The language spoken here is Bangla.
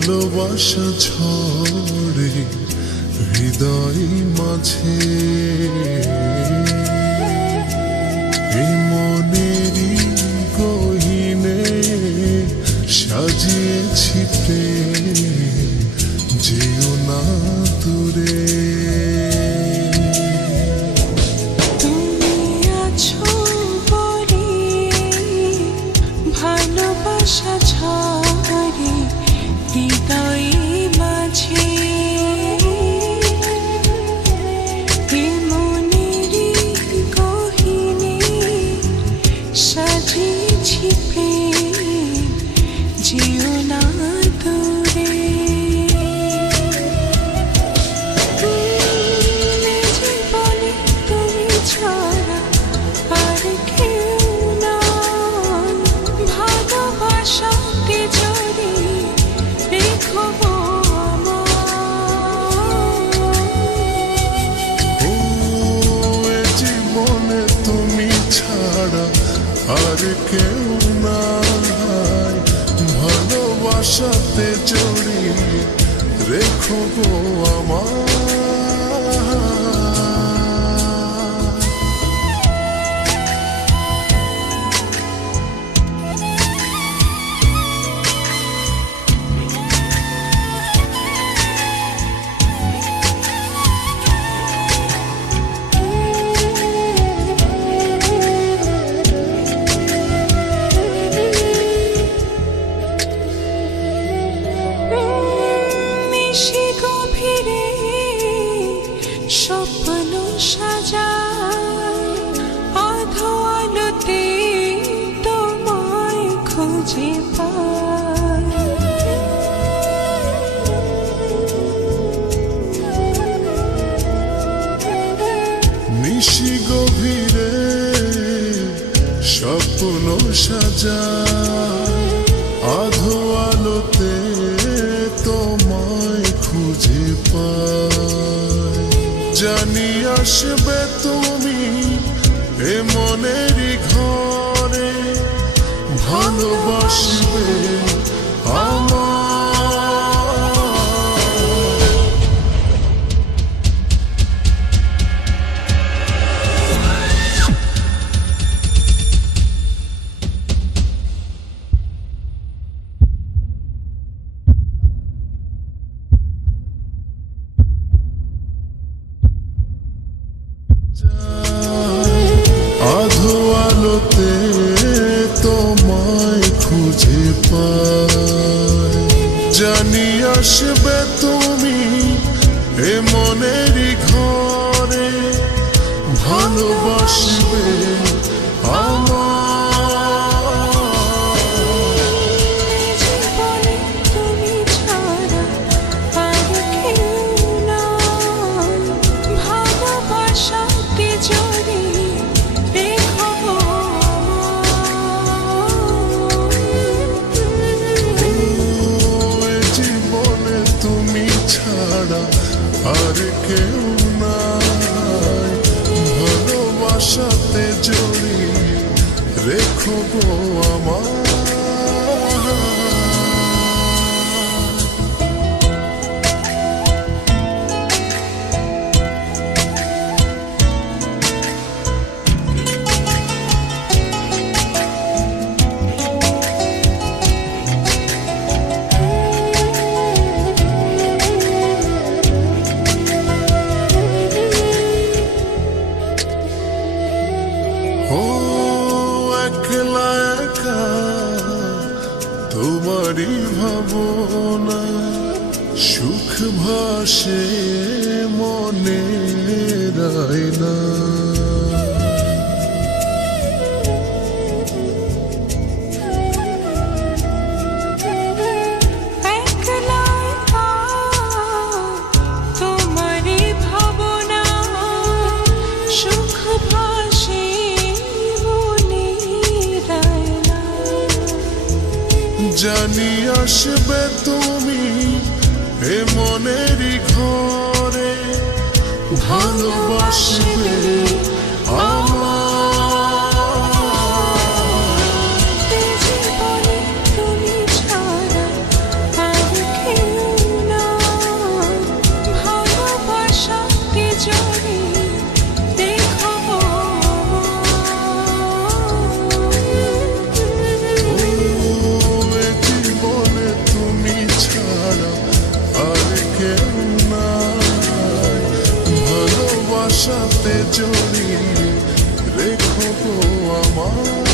ভালোবাসা ঝরে হৃদয় মাঝে, এই মনেরই গহীনে সাজিয়েছি প্রেম, যেও না দূরে। তুমি আছো বলে ভালোবাসা ঝরে হৃদয় মাঝে, সাজিয়েছি প্রেম, যেও না দূরে। জীবনে তুমি ছাড়া আর কেউ নাই, ভালোবাসাতে জড়িয়ে রেখো জীবনে তুমি ছাড়া আর কেউ নাই, ভালোবাসাতে জড়িয়ে রেখো গো আমার। গভীরে স্বপ্ন সাজায়, আধো আলোতে তোমায় খুঁজে পাই। নিশি গভীরে স্বপ্ন সাজায়, আধো আলোতে তোমায় খুঁজে পাই। জানি আসবে তুমি এ মনেরই ঘরে, ভালোবাসবে আমার। আধো আলোতে তোমায় খুঁজে পাই। জানি আসবে তুমি এ মনেরই ঘরে, ভালোবাসবে আমার। জীবনে তুমি ছাড়া আর কেউ নাই, ভালোবাসাতে জড়িয়ে রেখো জীবনে তুমি ছাড়া আর কেউ নাই, ভালোবাসাতে জড়িয়ে রেখো গো আমার। ও একলা একা তোমারই ভাবনা, সুখ ভাসে মনে রায়না। জানি আসবে তুমি এ মনেরই ঘরে, ভালোবাসবে আমার। জীবনে তুমি ছাড়া আর কেউ ভালোবাসাতে জড়িয়ে রেখো গো আমার